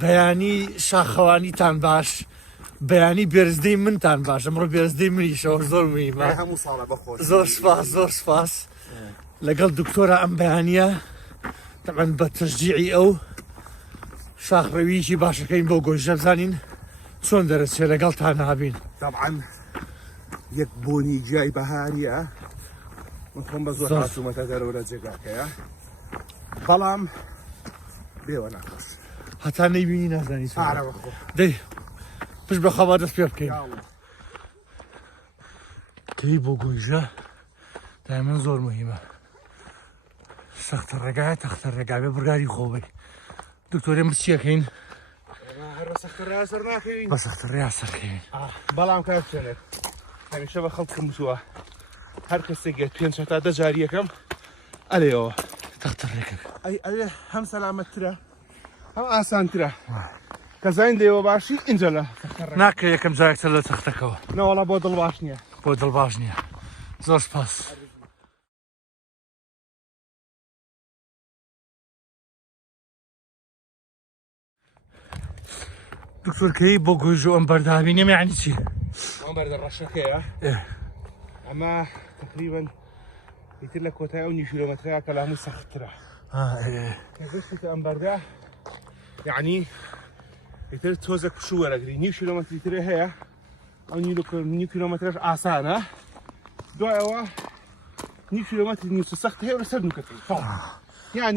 بەیانی شاخەوانیتان باش بەیانی بێرزدەی منتان باش ئەمڕۆ بێرزدەی منیشەوە زۆر موهیمە هەموو ساڵە بەخۆش زۆر سپاس لەگەڵ دکتۆرە ئەم بەیانیە تەمەن بە تشجیعی ئەو شاخڕەویکی باشەکەین بۆ گۆژە بزانین چۆن دەرەچێت لەگەڵ تا نابین طبعا یەک بۆنی جای بەهاریە من خۆم بە زۆر هاتوومەتە دەرەوە لە جێگاکەیە بەڵام بێوە ناخۆش هەتا نەیبینی نازانی ئارە بەخۆ دەی پشت بە خەوا دەست پێ بکەین کەی بۆ گۆیژە دایمەن زۆر موهیمە سەختە ڕێگایە تەختە ڕێگابێ بڕگاری خۆبەی دکتۆرێ چیەکەین بە سەختە ڕێیا سەرکەوین بەڵام کار بچێنێت هەمیشە بە خەڵکم وتووە هەر کەسێک گێت 5 تا 10 جاری یەکەم ئەلێەوە تەختە ڕێکە ئەلێ هەم سەلامەتترە هەم ئاسانترە کە زین لێوە باشی ئینجا لە ناکرێت یەکەم جارێکتر لە تەختەکەەوە نەوەڵا بۆ دڵ باش نییە بۆ دڵ باش نییە زۆر سپاس دکتۆرکەی بۆ گۆیژە ئەم بەرداوی نەمە یعنی چی؟ ئەم بەردە ڕەشەکەیە ئەمە تقریباً ئیتر لە کۆتای ئەو نی کیلۆمەترەیە کە لە هەموو سەختترە کە ئەم بەردە یعنی ئیتر تۆزێک پشوو وەرەگری نیو کیلۆمەتری ترێ هەیە ئەو نیو کیلۆمەترش ئاسانە دوایەوە نیو کیلۆمەتری نیو سەخت هەیە لەسەر دووکەتەوە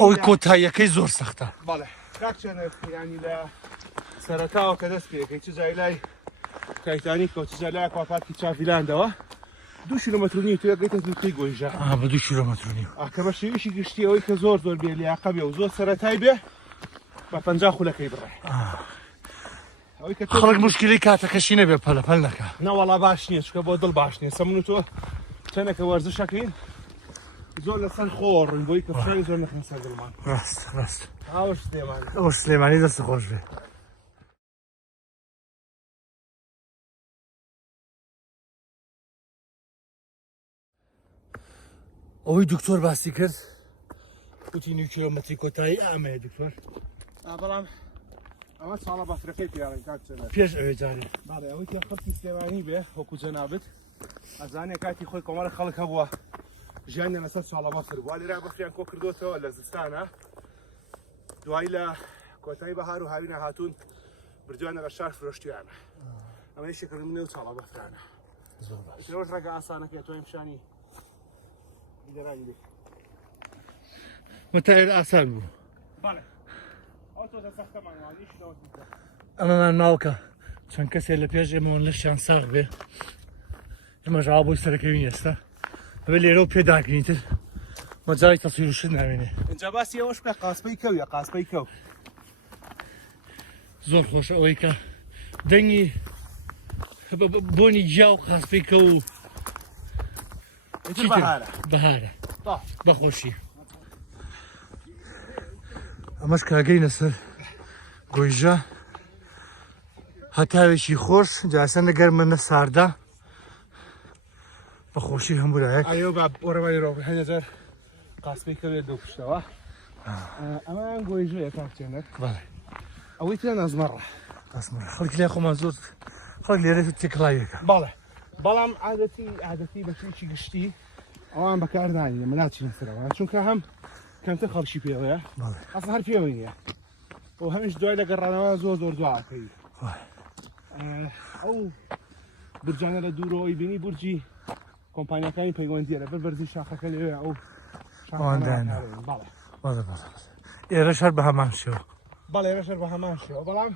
ئەوی کۆتاییەکەی زۆر سەختە بەڵێ کاکچێنێ ینی لە سەرەتاوە کە دەست پێەکەی چ جای لای تایتانیک و چ جای لای ئاکواپارکی چاڤیلاندەوە 2 کیلۆمەتر و نیو تۆ دەگەیتە دووکەی گۆیژە بە 2 کیلۆمەتر و نیو کە بە شێویشی گشتی ئەوەی کە زۆر بێ لیاقە بێ و زۆر سەرەتای بێ بە 50 خولەکەی بڕێ خەڵک موشکیلی کاتەکەشی نەبێ پەلەپەل نەکە نەوەڵا باش نییە چکە بۆ دڵ باش نییە سەمون و تۆ چەندێکە وەرزشەکەین زۆر لەسەر خۆڕین بۆی کە فشاری زۆر نەخن سەر دڵمان ڕاست ئەوە سلێمانی ئەوە سلێمانی دەستی خۆش بێ ئەوەی دکتۆر باسی کرد وتی 9 کیلۆمەتری کۆتایی ئامەیە دکتۆر بەڵام ئەمە ساڵە بەفرەکەی پیاڵین کاکچێنێت پێش ئەوێ جارێ باڵێ ئەوەی کە خەڵکی سلێمانی بێ وەکو جەنابەت ئەزانێ کاتی خۆی کۆمەڵە خەڵک هەبووە ژیانیان لەسەر ساڵە بەفر بووە لێرا بەفریان کۆ کردوتەوە لە زستانە دوای لە کۆتایی بەهار و هاوینە هاتوون بردوانە بە شار فرۆشتیانە ئەمە یەکێکردنەوە ساڵە بەفرانە ئەوەش ڕێگە ئاسانەکەی تۆ پیشانی لێرانی بێ متەئێر ئاسان بوو بەڵێ ئەو تۆزە سەختەمان وانیش ئەمەمان ماوکە چەند کەسێک لە پێش ئێمەوە لەشیان ساغ بێ ئێمە ژاوا بۆی سەرەکەوین ئێستا ئەبێ لێرە و پێداکەینتر مەجای تەسویر شت ناوێنێ اینجا باسی ئەوەش بکە قاسپەی کەویە قاسپەی کەو زۆر خۆشە ئەوەی کە دەنگی بۆنی گیا و قاسپەی کە و بەهارە بەخۆشی ئەمەش کاگەی لەسەر گۆیژە هەتاوێکی خۆش جاسە نەگەرمە نە ساردا بەخۆشی هەموو لایەک ئەوە بە وەرەوەی ڕۆ هەنێزەر قاسپەی کەوێت دۆ پشتەوە ئەمەیان گۆیژەیە کاکچێنێت ئەوەی تێ نەزمەڕە خەڵکی لای خۆمان زۆر خەڵک لێرە تێکڵاویەکە بەڵێ بەڵام عادەتی بەشێکی گشتی ئەوان بەکاردانی مەلاچین سەرەوە چونکە هەم کەمتر خەڵکی پێوەیە ئەسڵ هەر پێوە نییە و هەمیش دوای لە گەڕانەوە زۆر دواکەی ئەو برجانە لە دوورەوەی بینی بورجی کۆمپانیەکانی پەیوەندیە لەبەر بەرزی شاخەکە لەوێ ئەو ئێرەش هەر بە هەمان شێوە بەڵێ ئێرەش هەر بە هەمان شێوە بەڵام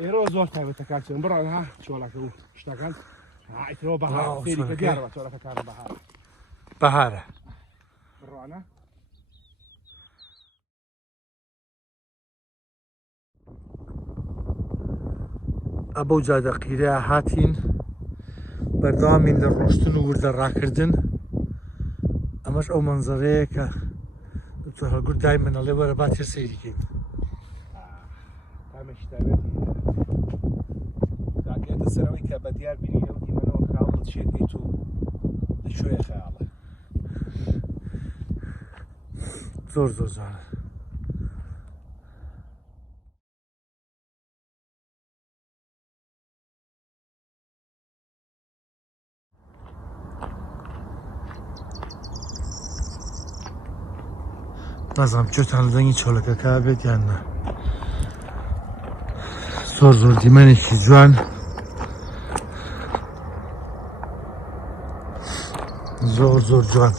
ئێرە زۆر تایبەتە کاکچێن بڕۆنها چۆلەکە و شتەکان ئیترەوە بەهار فێریکە دیارەوە چۆلەکە کارە بەهارە بڕوانە ئەبەو جادەقیرەیە هاتین بەردەوامین لە ڕۆشتن و وردە ڕاکردن ئەمەش ئەو مەنزەرەیە کە دکتۆر هەڵگورد دایمەنەڵێ وەرە با تێر سەیریکەین ئەمەش تایبەتی داگێتە سەرەوەی کە بە دیار بینی ئەو دیمەنەوە خاڵ چێکەیت و لەکوێیە خەیاڵە زۆر جوانە نازانم گوێتان لە دەنگی چۆلەکەکە بێت یان نا. زۆر زۆر دیمەنێکی جوان، زۆر زۆر جوان،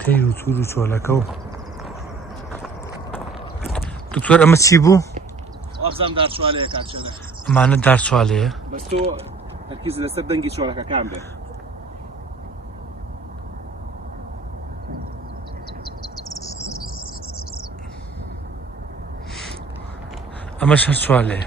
تەیر و توور و چۆلەکە و دکتۆر ئەمە چی بوو؟ ئابزام دارچوالەیە کاکچەنە. ئەمانە دارچوالەیە؟ بەس تۆ هەرگیز لەسەر دەنگی چۆلەکەکان بێ. ئەمەش هەر چوالەیە.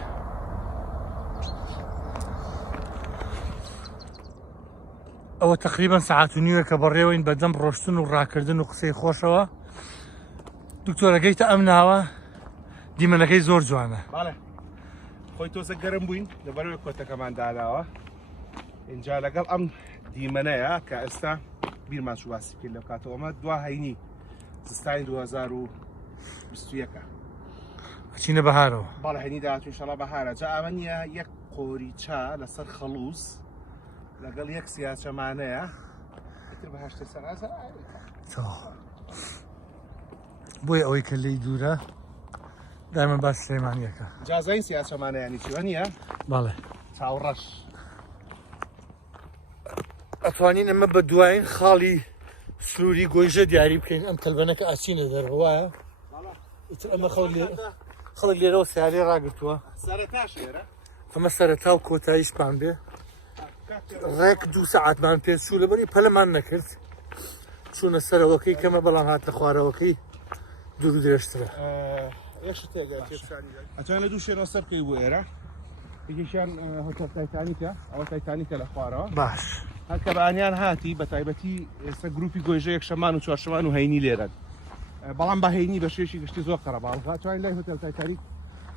ئەوە تقریبان سەعات و نیوە کە بەڕێوەین بەدەم ڕۆشتن و ڕاکردن و قسەی خۆشەوە. دکتۆرەکەیتە ئەم ناوە دیمەنەکەی زۆر جوانە. باڵێ خۆی تۆزە گەرم بووین لەبەرەوەی کۆتەکەمان داراوە. اینجا لەگەڵ ئەم دیمەنەیە کە ئێستا بیرمان چوو باسی کرد لەو کاتەوە ئەمە دوا هەینی زستانی 2021. ئەچینە بەهارەوە. باڵێ هەینی داهاتوو ئینشەڵا بەهارە. جا ئەمە نییە یەک قۆری چا لەسەر خەڵووز لەگەڵ یەک سیاچەمانەیە ئیتر بە هەشتە سەرازە بۆیە ئەوەی کە لی دوورە دایمەن باس سلێمانیەکە. جازای سیاچەمانەیانی چیوە نییە؟ باڵێ چاوڕەش. ئەتوانین ئەمە بە دوایین خاڵی سروری گۆیژە دیاری بکەین ئەم تەلبەنەکە ئاچینە دەرەوەیە. ئیتر ئەمە خەڵک لێرەوە سیارێ ڕاگرتووە. سەرەتاش لێرە؟ ئەمە سەرەتا و کۆتاییشمان بێ. ڕێک 2 سەعاتمان پێ چوو لەبەری پەلەمان نەکرد. چوونە سەرەوەکەی کەمە بەڵام هات لە خوارەوەکەی دوور و درێژترە. ئەتوانێت لە دوو شوێنەوە سەر بکەی بۆ ئێرە. یەکێکیان هۆتێل تایتانیکە، ئەوە تایتانیکە لە خوارەوە. باش. هەر کە بەهانیان هاتی بە تایبەتی ئێستا گروپی گۆیژە یەکشەمان و چوارشەمان و هەینی لێرەن. بەڵام بە هەینی بە شێوەیەکی گشتی زۆر قەرەباڵغا. توانین لای هۆتێل تایتانیک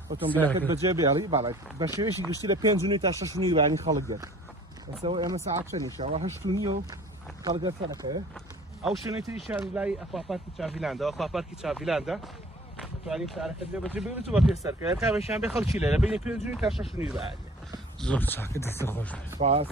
ئۆتۆمبیلەکەت بەجێ بێڵی باڵێ بە شێوەیەکی گشتی لە 5:09 تا 6:09 بەیانی خەڵک دێت. ئێمە سەعات چەندیشە؟ ئەوە 8:09 و خەڵک سەرەکەیە. ئەو شوێنەی تریشیان لای ئەخواپارکی چاڤیلاندا، ئەخواپارکی چاڤیلاندا توانین شارەکەت لێ بەجێ بێت و بە پێسەرکە. هەر کامێکیان بێ خەڵکی لێرە بینی 5:09 تا 6:09 بەیانی. زۆر چاکە دەستە خۆش. سپاس.